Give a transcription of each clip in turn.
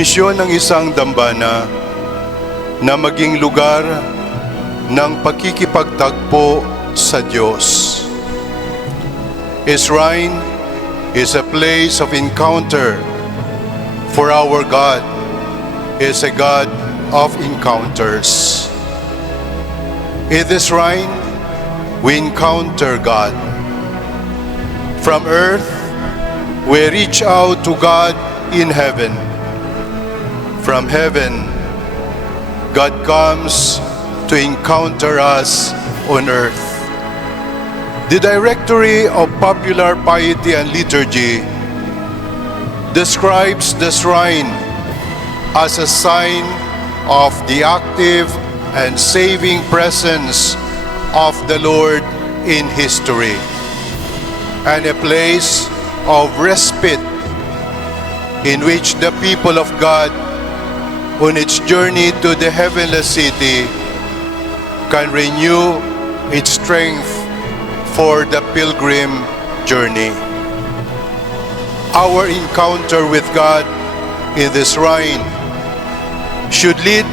Misyon ng isang dambana na maging lugar ng pakikipagtagpo sa Diyos. A shrine is a place of encounter, for our God is a God of encounters. In this shrine, we encounter God. From earth, we reach out to God in heaven. From heaven, God comes to encounter us on earth. The Directory of Popular Piety and Liturgy describes the shrine as a sign of the active and saving presence of the Lord in history, and a place of respite in which the people of God on its journey to the heavenly city can renew its strength for the pilgrim journey. Our encounter with God in this shrine should lead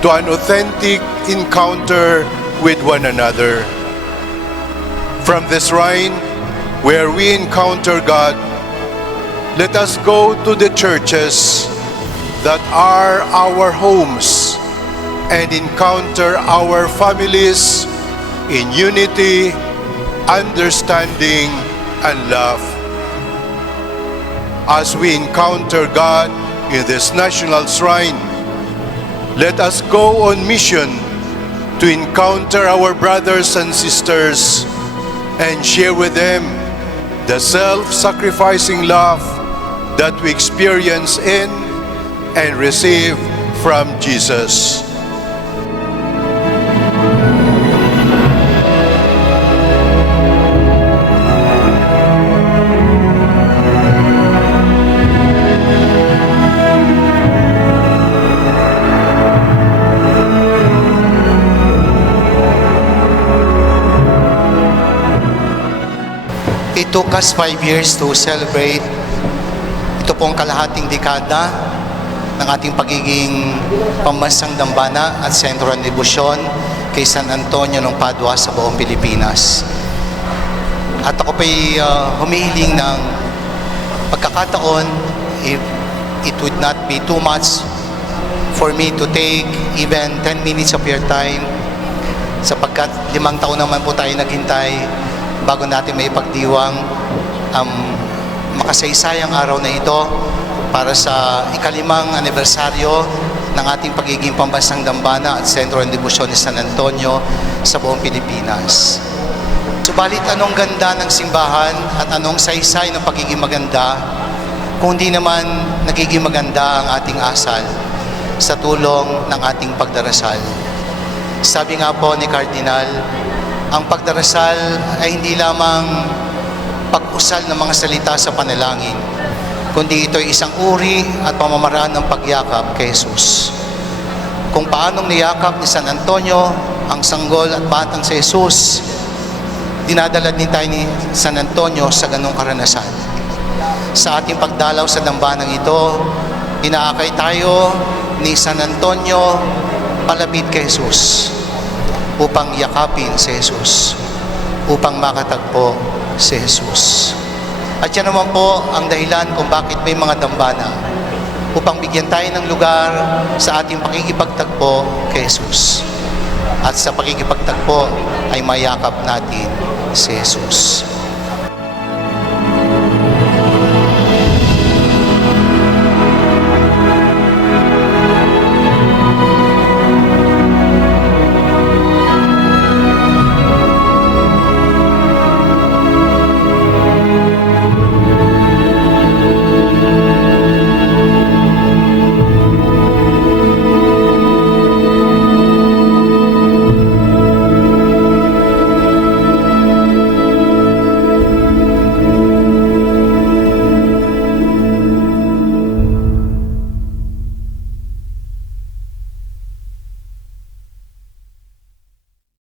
to an authentic encounter with one another. From this shrine where we encounter God, let us go to the churches that are our homes and encounter our families in unity, understanding, and love. As we encounter God in this national shrine, let us go on mission to encounter our brothers and sisters and share with them the self-sacrificing love that we experience in and receive from Jesus. It took us 5 years to celebrate ito pong kalahating dekada ng ating pagiging pambansang dambana at sentro ng debosyon kay San Antonio ng Padua sa buong Pilipinas. At ako pa'y humihiling ng pagkakataon, if it would not be too much for me to take even 10 minutes of your time, sapagkat 5 taon naman po tayo naghintay bago natin may ipagdiwang ang makasaysayang araw na ito para sa ikalimang anibersaryo ng ating pagiging pambansang dambana at sentro ng debosyon ni San Antonio sa buong Pilipinas. Subalit anong ganda ng simbahan at anong saysay ng pagiging maganda kung di naman nagiging maganda ang ating asal sa tulong ng ating pagdarasal. Sabi nga po ni Cardinal, ang pagdarasal ay hindi lamang pag-usal ng mga salita sa panalangin, kundi ito ay isang uri at pamamaraan ng pagyakap kay Jesus. Kung paanong niyakap ni San Antonio ang sanggol at batang si Jesus, dinadala din tayo ni San Antonio sa ganong karanasan. Sa ating pagdalaw sa dambanang ito, inaakay tayo ni San Antonio palapit kay Jesus upang yakapin si Jesus, upang makatagpo si Jesus. At yan naman po ang dahilan kung bakit may mga dambana, upang bigyan tayo ng lugar sa ating pakikipagtagpo kay Jesus. At sa pakikipagtagpo ay mayakap natin si Jesus.